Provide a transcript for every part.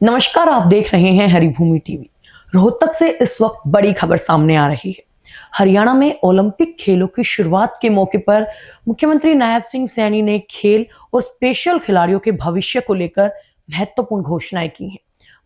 नमस्कार, आप देख रहे हैं हरिभूमि टीवी। रोहतक से इस वक्त बड़ी खबर सामने आ रही है। हरियाणा में ओलंपिक खेलों की शुरुआत के मौके पर मुख्यमंत्री नायब सिंह सैनी ने खेल और स्पेशल खिलाड़ियों के भविष्य को लेकर महत्वपूर्ण घोषणाएं की हैं।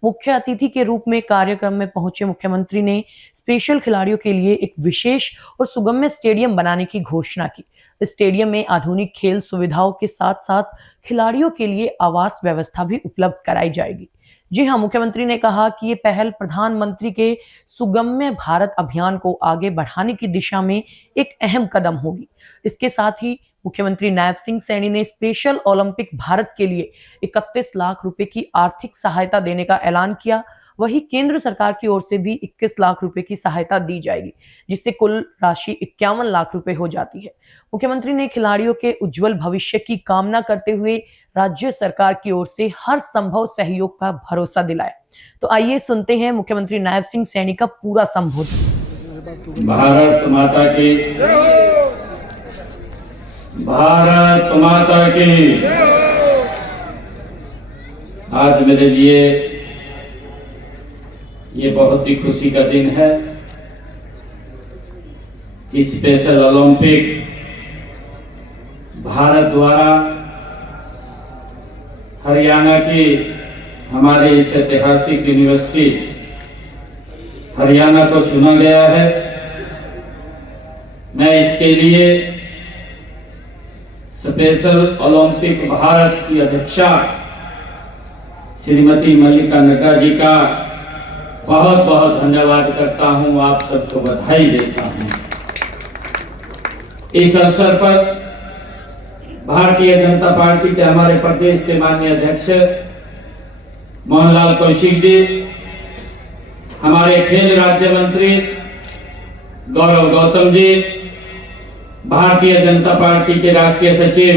मुख्य अतिथि के रूप में कार्यक्रम में पहुंचे मुख्यमंत्री ने स्पेशल खिलाड़ियों के लिए एक विशेष और सुगम्य स्टेडियम बनाने की घोषणा की। इस स्टेडियम में आधुनिक खेल सुविधाओं के साथ साथ खिलाड़ियों के लिए आवास व्यवस्था भी उपलब्ध कराई जाएगी। जी हां, मुख्यमंत्री ने कहा कि ये पहल प्रधानमंत्री के सुगम्य भारत अभियान को आगे बढ़ाने की दिशा में एक अहम कदम होगी। इसके साथ ही मुख्यमंत्री नायब सिंह सैनी ने स्पेशल ओलंपिक भारत के लिए 31 लाख रुपए की आर्थिक सहायता देने का ऐलान किया। वहीं केंद्र सरकार की ओर से भी 21 लाख रुपए की सहायता दी जाएगी, जिससे कुल राशि 51 लाख रुपए हो जाती है। मुख्यमंत्री ने खिलाड़ियों के उज्जवल भविष्य की कामना करते हुए राज्य सरकार की ओर से हर संभव सहयोग का भरोसा दिलाया। तो आइए सुनते हैं मुख्यमंत्री नायब सिंह सैनी का पूरा संबोधन। भारत माता की, भारत माता की। आज मेरे लिए ये बहुत ही खुशी का दिन है कि स्पेशल ओलंपिक भारत द्वारा हरियाणा की हमारे इस ऐतिहासिक यूनिवर्सिटी हरियाणा को चुना गया है। मैं इसके लिए स्पेशल ओलंपिक भारत की अध्यक्षा श्रीमती मल्लिका नड्डा जी का बहुत बहुत धन्यवाद करता हूं, आप सबको बधाई देता हूं। इस अवसर पर भारतीय जनता पार्टी के हमारे प्रदेश के माननीय अध्यक्ष मोहनलाल कौशिक जी, हमारे खेल राज्य मंत्री गौरव गौतम जी, भारतीय जनता पार्टी के राष्ट्रीय सचिव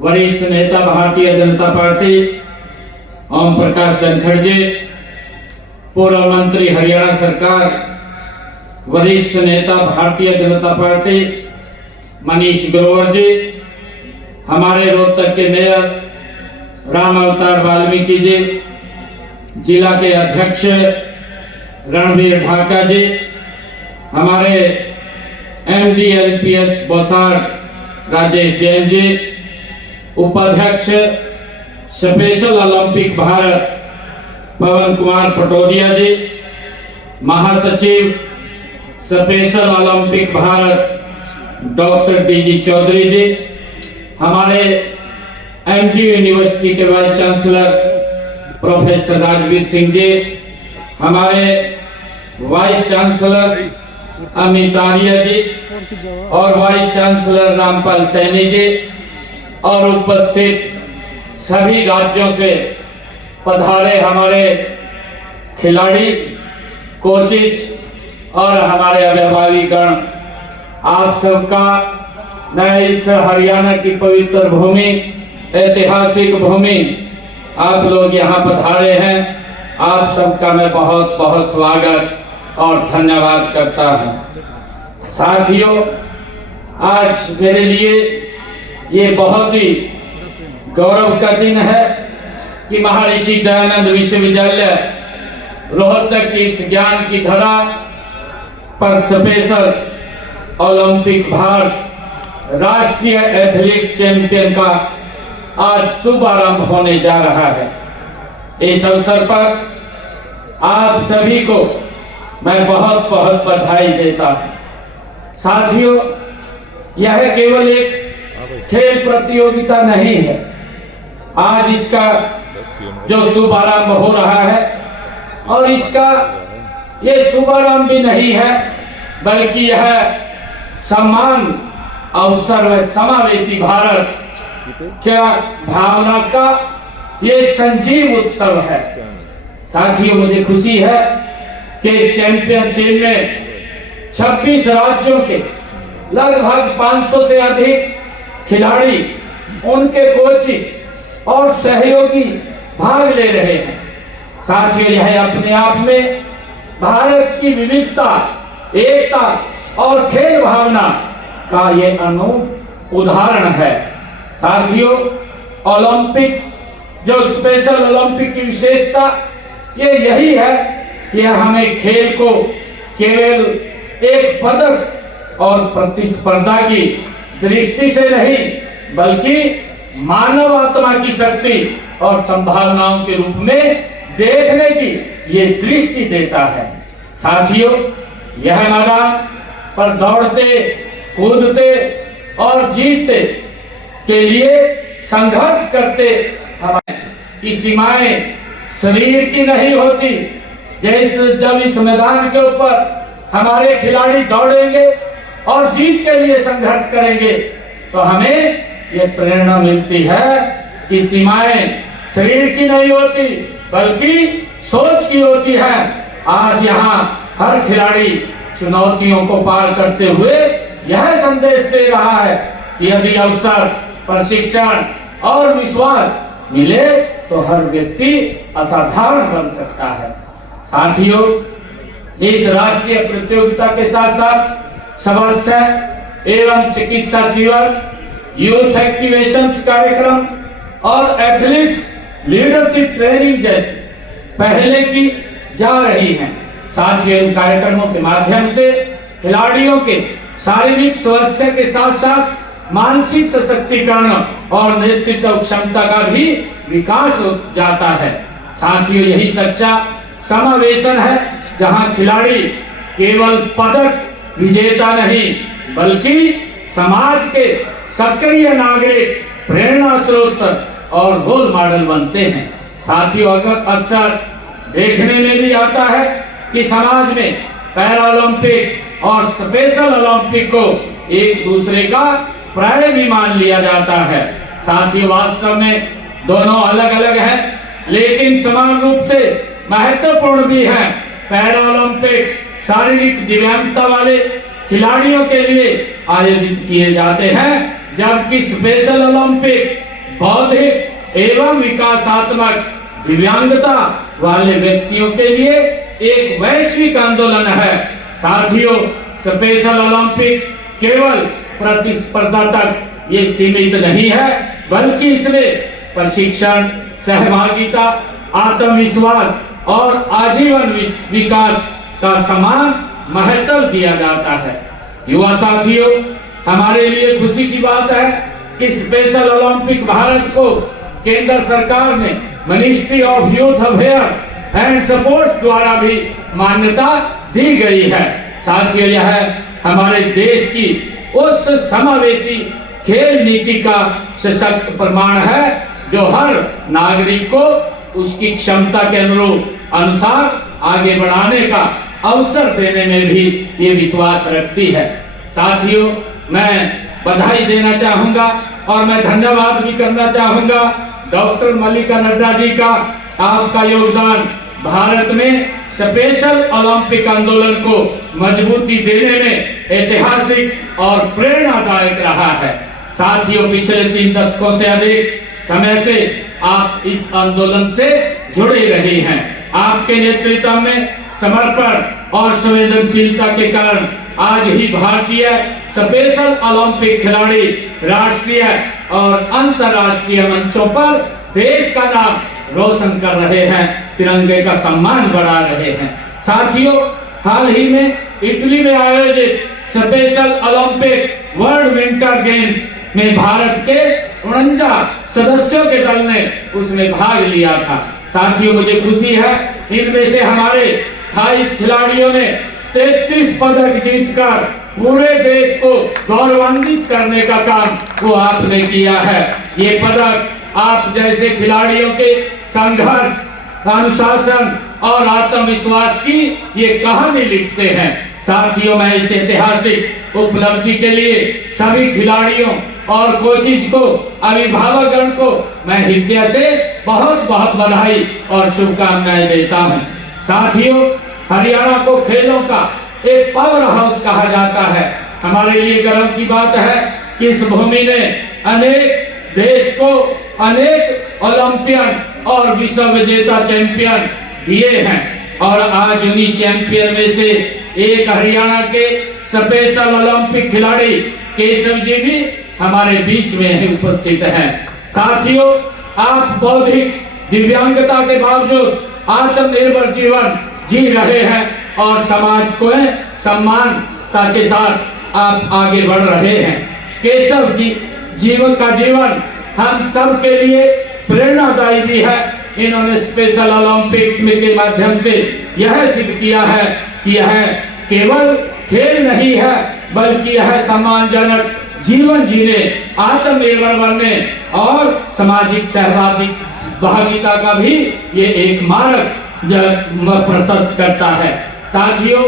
वरिष्ठ नेता भारतीय जनता पार्टी ओम प्रकाश धनखड़ जी, पूर्व मंत्री हरियाणा सरकार वरिष्ठ नेता भारतीय जनता पार्टी मनीष ग्रोवर जी, हमारे रोहतक के मेयर राम अवतार वाल्मीकि जी, जिला के अध्यक्ष रणवीर ढाका जी, हमारे MDLPS बोसार राजेश जैन जी, उपाध्यक्ष स्पेशल ओलंपिक भारत पवन कुमार पटोदिया जी, महासचिव special Olympic Bharat doctor DG Chaudhary ji, हमारे MD यूनिवर्सिटी के vice chancellor professor Rajveer Singh ji, हमारे वाइस चांसलर अमित आर्य जी और वाइस चांसलर रामपाल सैनी जी और उपस्थित सभी राज्यों से पधारे हमारे खिलाड़ी, कोचेज और हमारे अभिभावकगण, आप सबका मैं इस हरियाणा की पवित्र भूमि, ऐतिहासिक भूमि, आप लोग यहाँ पधारे हैं, आप सबका मैं बहुत बहुत स्वागत और धन्यवाद करता हूँ। साथियों, आज मेरे लिए ये बहुत ही गौरव का दिन है कि महर्षि दयानंद विश्वविद्यालय रोहतक की इस ज्ञान की धरा पर स्पेशल ओलंपिक भारत राष्ट्रीय एथलेटिक्स चैंपियन का आज शुभारंभ होने जा रहा है। इस अवसर पर आप सभी को मैं बहुत बहुत बधाई देता हूं। साथियों, यह केवल एक खेल प्रतियोगिता नहीं है। आज इसका जो शुभारंभ हो रहा है और इसका ये शुभारंभ भी नहीं है, बल्कि यह सम्मान अवसर व समावेशी भारत क्या भावना का ये संजीव उत्सव है। साथियों, मुझे खुशी है कि इस चैंपियनशिप में 26 राज्यों के लगभग 500 से अधिक खिलाड़ी, उनके कोचेज और सहयोगी भाग ले रहे हैं। साथियों, यह अपने आप में भारत की विविधता, एकता और खेल भावना का ये अनूठ उदाहरण है। साथियों, ओलंपिक जो स्पेशल ओलंपिक की विशेषता ये यही है कि हमें खेल को केवल एक पदक और प्रतिस्पर्धा की दृष्टि से नहीं बल्कि मानव आत्मा की शक्ति और संभावनाओं के रूप में देखने की ये दृष्टि देता है। साथियों, यह मैदान पर दौड़ते, कूदते और जीतते के लिए संघर्ष करते की सीमाएं शरीर की नहीं होती। जैसे जब इस मैदान के ऊपर हमारे खिलाड़ी दौड़ेंगे और जीत के लिए संघर्ष करेंगे तो हमें ये प्रेरणा मिलती है कि सीमाएं शरीर की नहीं होती बल्कि सोच की होती है। आज यहाँ हर खिलाड़ी चुनौतियों को पार करते हुए यह संदेश दे रहा है कि यदि अवसर, प्रशिक्षण और विश्वास मिले तो हर व्यक्ति असाधारण बन सकता है। साथियों, इस राष्ट्रीय प्रतियोगिता के साथ साथ स्वास्थ्य एवं चिकित्सा शिविर, यूथ एक्टिवेशन कार्यक्रम और एथलीट लीडरशिप ट्रेनिंग जैसी पहले की जा रही हैं। साथियों, इन कार्यक्रमों के माध्यम से खिलाड़ियों के शारीरिक स्वास्थ्य के साथ साथ मानसिक सशक्तिकरण और नेतृत्व क्षमता का भी विकास हो जाता है। साथियों, यही सच्चा समावेशन है जहां खिलाड़ी केवल पदक विजेता नहीं बल्कि समाज के सक्रिय नागरिक, प्रेरणा स्रोत और रोल मॉडल बनते हैं। साथियों, अक्सर देखने में भी आता है कि समाज में पैरा ओलंपिक और स्पेशल ओलंपिक को एक दूसरे का पर्याय भी मान लिया जाता है। साथियों, वास्तव में दोनों अलग अलग हैं लेकिन समान रूप से महत्वपूर्ण भी हैं। पैरा ओलंपिक शारीरिक दिव्यांगता वाले खिलाड़ियों के लिए आयोजित किए जाते हैं जबकि स्पेशल ओलंपिक बौद्धिक एवं विकासात्मक दिव्यांगता वाले व्यक्तियों के लिए एक वैश्विक आंदोलन है। साथियों, स्पेशल ओलंपिक केवल प्रतिस्पर्धा तक ये सीमित नहीं है बल्कि इसमें प्रशिक्षण, सहभागिता, आत्मविश्वास और आजीवन विकास का समान महत्व दिया जाता है। युवा साथियों, हमारे लिए खुशी की बात है कि स्पेशल ओलंपिक भारत को केंद्र सरकार ने ministry of youth affair and support द्वारा भी मान्यता दी गई है। साथियों, यह हमारे देश की उस समावेशी खेल नीति का सशक्त प्रमाण है जो हर नागरिक को उसकी क्षमता के अनुसार आगे बढ़ाने का अवसर देने में भी ये विश्वास रखती है। साथियों, मैं बधाई देना चाहूंगा और मैं धन्यवाद भी करना चाहूंगा डॉक्टर मल्लिका नड्डा जी का। आपका योगदान भारत में स्पेशल ओलंपिक आंदोलन को मजबूती देने में ऐतिहासिक और प्रेरणादायक रहा है। साथियों, पिछले 3 दशकों से अधिक समय से आप इस आंदोलन से जुड़े रहे हैं। आपके नेतृत्व में समर्पण और संवेदनशीलता के कारण आज ही भारतीय स्पेशल ओलंपिक खिलाड़ी राष्ट्रीय और अंतर्राष्ट्रीय मंचों पर देश का नाम रोशन कर रहे हैं, तिरंगे का सम्मान बढ़ा रहे हैं। साथियों, हाल ही में इटली में आयोजित special Olympic world winter games में भारत के 49 सदस्यों के दल ने उसमें भाग लिया था। साथियों, मुझे खुशी है इनमें से हमारे 28 खिलाड़ियों ने 33 पदक जीतकर पूरे देश को गौरवान्वित करने का काम वो आपने किया है। ये पदक आप जैसे खिलाड़ियों के संघर्ष, अनुशासन और आत्मविश्वास की ये कहानी लिखते हैं। साथियों, मैं इस ऐतिहासिक उपलब्धि के लिए सभी खिलाड़ियों और कोचिज को, अभिभावकगण को मैं हृदय से बहुत बहुत बधाई और शुभकामनाएं देता हूं। साथियों, हरियाणा को खेलों का एक पावर हाउस कहा जाता है। हमारे लिए गर्व की बात है कि इस भूमि ने अनेक देश को अनेक ओलंपियन और विश्व विजेता चैंपियन दिए हैं और आज उन्हीं चैंपियन में से एक हरियाणा के स्पेशल ओलंपिक खिलाड़ी केशव जी भी हमारे बीच में उपस्थित हैं। साथियों, आप बौद्धिक दिव्यांगता के बावजूद आत्मनिर्भर जीवन जी रहे हैं और समाज को सम्मानता के साथ आप आगे बढ़ रहे हैं। केशव जी जीवन का जीवन हम सब के लिए प्रेरणादायी भी है। इन्होंने स्पेशल ओलंपिक्स में के माध्यम से यह सिद्ध किया है कि यह केवल खेल नहीं है बल्कि यह सम्मानजनक जीवन जीने, आत्मनिर्भर बनने और सामाजिक सहभागिता का भी ये एक मार्ग प्रशस्त करता है। साथियों,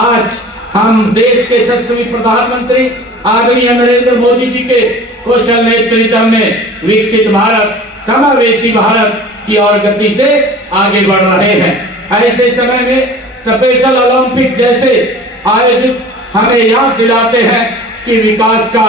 आज हम देश के यशस्वी प्रधानमंत्री आदरणीय नरेंद्र मोदी जी के कुशल नेतृत्व में विकसित भारत, समावेशी भारत की ओर गति से आगे बढ़ रहे हैं। ऐसे समय में स्पेशल ओलंपिक जैसे आयोजित हमें याद दिलाते हैं कि विकास का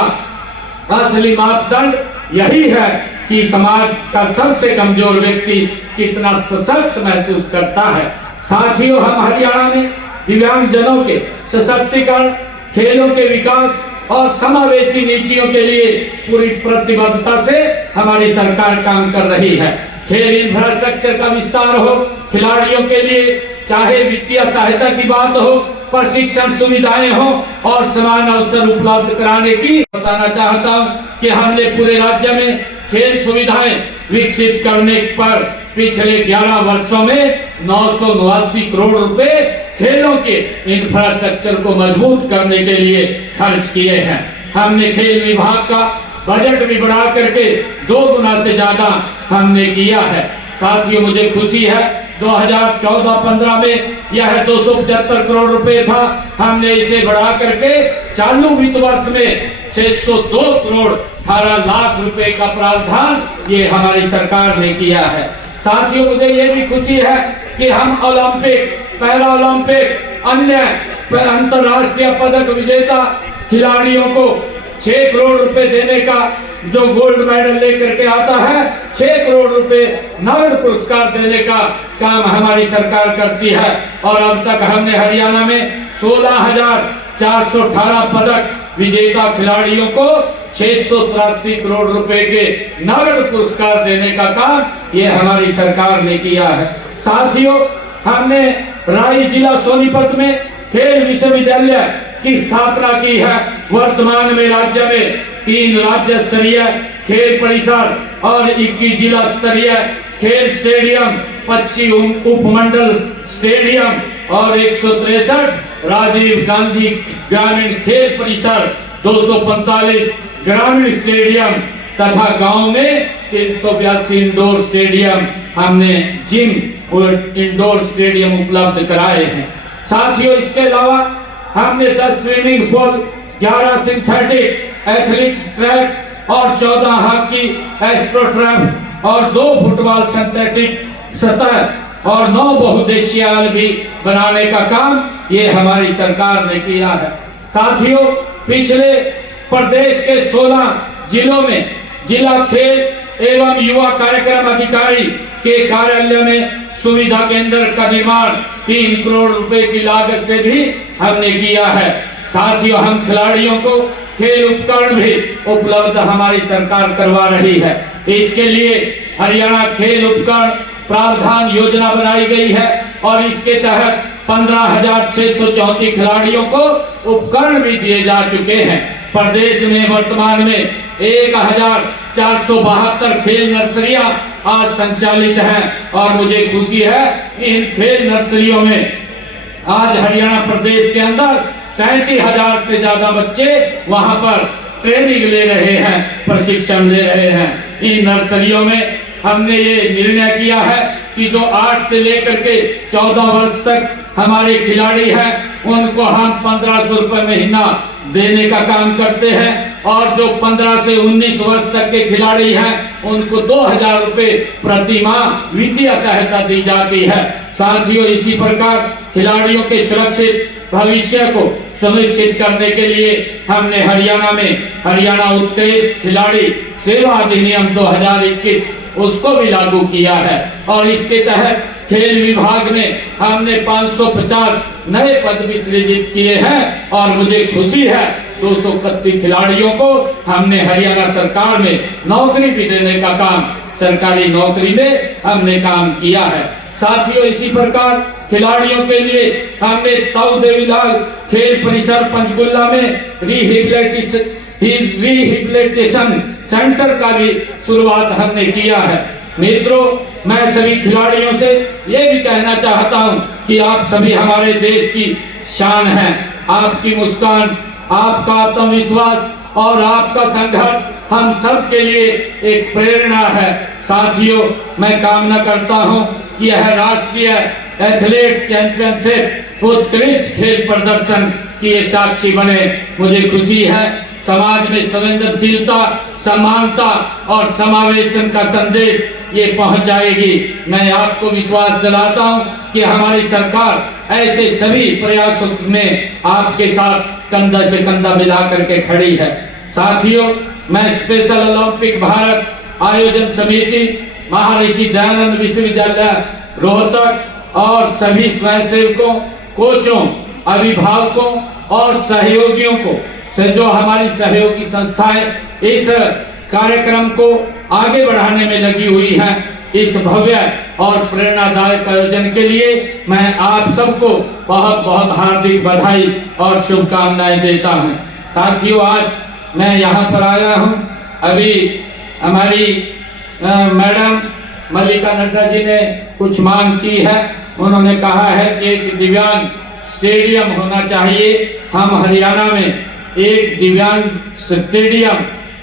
असली मापदंड यही है कि समाज का सबसे कमजोर व्यक्ति कितना सशक्त महसूस करता है। साथियों, हम हरियाणा में दिव्यांगजनों के सशक्तिकरण, खेलों के विकास और समावेशी नीतियों के लिए पूरी प्रतिबद्धता से हमारी सरकार काम कर रही है। खेल इंफ्रास्ट्रक्चर का विस्तार हो, खिलाड़ियों के लिए चाहे वित्तीय सहायता की बात हो, प्रशिक्षण सुविधाएं हो और समान अवसर उपलब्ध कराने की बताना चाहता हूं कि हमने पूरे राज्य में खेल सुविधाएं विकसित करने पर पिछले 11 वर्षों में 989 करोड़ रुपए खेलों के इंफ्रास्ट्रक्चर को मजबूत करने के लिए खर्च किए हैं। हमने खेल विभाग का बजट भी बढ़ा करके 2 गुना से ज्यादा हमने किया है। साथियों, मुझे खुशी है 2014-15 में यह 275 करोड़ रुपए था। हमने इसे बढ़ा करके चालू वित्त वर्ष में 602 करोड़ 18 लाख रुपए का प्रावधान ये हमारी सरकार ने किया है। साथियों, मुझे ये भी खुशी है कि हम ओलंपिक, पैरा ओलंपिक, अन्य अंतर्राष्ट्रीय पदक विजेता खिलाड़ियों को 6 करोड़ रुपए देने का, जो गोल्ड मेडल लेकर के आता है 6 करोड़ रुपए नगद पुरस्कार देने का काम हमारी सरकार करती है। और अब तक हमने हरियाणा में 16,418 पदक विजेता खिलाड़ियों को 683 करोड़ रुपए के नगद पुरस्कार देने का काम ये हमारी सरकार ने किया है। साथियों, हमने राई जिला सोनीपत में खेल विश्वविद्यालय की स्थापना की है। वर्तमान में राज्य में 3 राज्य स्तरीय खेल परिसर और 21 जिला स्तरीय खेल स्टेडियम, 25 उपमंडल स्टेडियम और 163 राजीव गांधी ग्रामीण खेल परिसर, 245 ग्रामीण स्टेडियम तथा गांव में 382 इंडोर स्टेडियम, हमने जिम और इंडोर स्टेडियम उपलब्ध कराए हैं। साथियों, इसके अलावा हमने 10 swimming pool, 11 synthetic athletics track और 14 हॉकी एस्ट्रोट्रैप और 2 फुटबॉल सिंथेटिक सतह और 9 बहुउद्देशीय हॉल भी बनाने का काम ये हमारी सरकार ने किया है। साथियों, पिछले प्रदेश के 16 जिलों में जिला खेल एवं युवा कार्यक्रम अधिकारी के कार्यालय में सुविधा केंद्र का निर्माण 3 करोड़ रुपए की लागत से भी हमने किया है। साथियों, हम खिलाड़ियों को खेल उपकरण भी उपलब्ध हमारी सरकार करवा रही है। इसके लिए हरियाणा खेल उपकरण प्रावधान योजना बनाई गई है और इसके तहत 15,634 खिलाड़ियों को उपकरण भी दिए जा चुके हैं। प्रदेश में वर्तमान में 1,472 खेल नर्सरियां आज संचालित हैं और मुझे खुशी है इन खेल नर्सरियों में आज हरियाणा प्रदेश के अंदर 37,000 से ज्यादा बच्चे वहां पर ट्रेनिंग ले रहे हैं, प्रशिक्षण ले रहे हैं। इन नर्सरियों में हमने ये निर्णय किया है कि जो 8 से लेकर के 14 वर्ष तक हमारे खिलाड़ी हैं उनको हम 1,500 रुपए महीना देने का काम करते हैं और जो 15 से 19 वर्ष तक के खिलाड़ी हैं उनको 2,000 रुपए प्रति माह वित्तीय सहायता दी जाती है। साथियों, इसी प्रकार खिलाड़ियों के सुरक्षित भविष्य को सुनिश्चित करने के लिए हमने हरियाणा में हरियाणा उत्कृष्ट खिलाड़ी सेवा अधिनियम 2021 उसको भी लागू किया है और इसके तहत खेल विभाग में हमने 550 नए पद भी सृजित किए हैं और मुझे खुशी है 231 खिलाड़ियों को हमने हरियाणा सरकार में नौकरी भी देने का काम सरकारी नौकरी में हमने काम किया है। साथियों, इसी प्रकार खिलाड़ियों के लिए हमने ताऊ देवीलाल खेल परिसर पंचकुला में रिहेबिलिटेशन सेंटर का भी शुरुआत हमने किया है। मित्रों, मैं सभी खिलाड़ियों से ये भी कहना चाहता हूं कि आप सभी हमारे देश की शान हैं। आपकी मुस्कान, आपका आत्मविश्वास और आपका संघर्ष हम सब के लिए एक प्रेरणा है। साथियों, मैं कामना करता हूं कि यह राष्ट्रीय एथलेट चैंपियनशिप उत्कृष्ट खेल प्रदर्शन की ये साक्षी बने। मुझे खुशी है समाज में संवेदनशीलता, समानता और समावेशन का संदेश ये पहुंचाएगी। मैं आपको विश्वास दिलाता हूं कि हमारी सरकार ऐसे सभी प्रयासों में आपके साथ कंधा से कंधा मिला करके खड़ी है। साथियों, मैं स्पेशल ओलंपिक भारत आयोजन समिति, महर्षि दयानंद विश्वविद्यालय रोहतक और सभी स्वयंसेवकों, कोचों, अभिभावकों और सहयोगियों को से जो हमारी सहयोगी संस्थाएं इस कार्यक्रम को आगे बढ़ाने में लगी हुई हैं, इस भव्य और प्रेरणादायक आयोजन के लिए मैं आप सबको बहुत बहुत हार्दिक बधाई और शुभकामनाएं देता हूं। साथियों, आज मैं यहाँ पर आया हूँ। अभी हमारी मैडम मल्लिका नड्डा जी ने कुछ मांग की है। उन्होंने कहा है कि एक दिव्यांग स्टेडियम होना चाहिए। हम हरियाणा में एक दिव्यांग स्टेडियम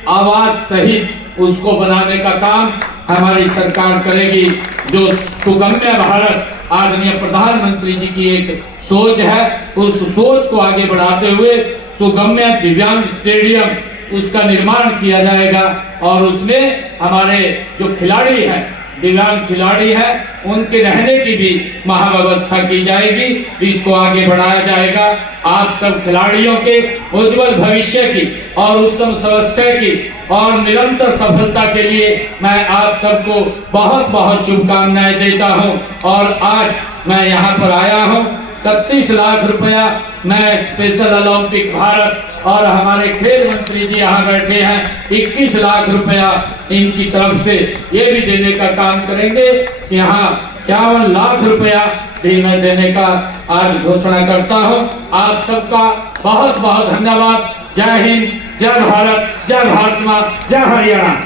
आवास सहित उसको बनाने का काम हमारी सरकार करेगी। जो सुगम्य भारत आदरणीय प्रधानमंत्री जी की एक सोच है, उस सोच को आगे बढ़ाते हुए सुगम्य दिव्यांग स्टेडियम उसका निर्माण किया जाएगा और उसमें हमारे जो खिलाड़ी हैं, दिव्यांग खिलाड़ी है, उनके रहने की भी महाव्यवस्था की जाएगी। इसको आगे बढ़ाया जाएगा। आप सब खिलाड़ियों के उज्जवल भविष्य की और उत्तम स्वास्थ्य की और निरंतर सफलता के लिए मैं आप सबको बहुत बहुत शुभकामनाएं देता हूं। और आज मैं यहाँ पर आया हूं, 31 लाख रुपया मैं स्पेशल ओलंपिक भारत और हमारे खेल मंत्री जी यहाँ बैठे हैं, 21 लाख रुपया इनकी तरफ से ये भी देने का काम करेंगे। यहाँ 51 लाख रुपया भी मैं देने का आज घोषणा करता हूँ। आप सबका बहुत बहुत धन्यवाद। जय हिंद, जय भारत, जय भारत माँ, जय हरियाणा।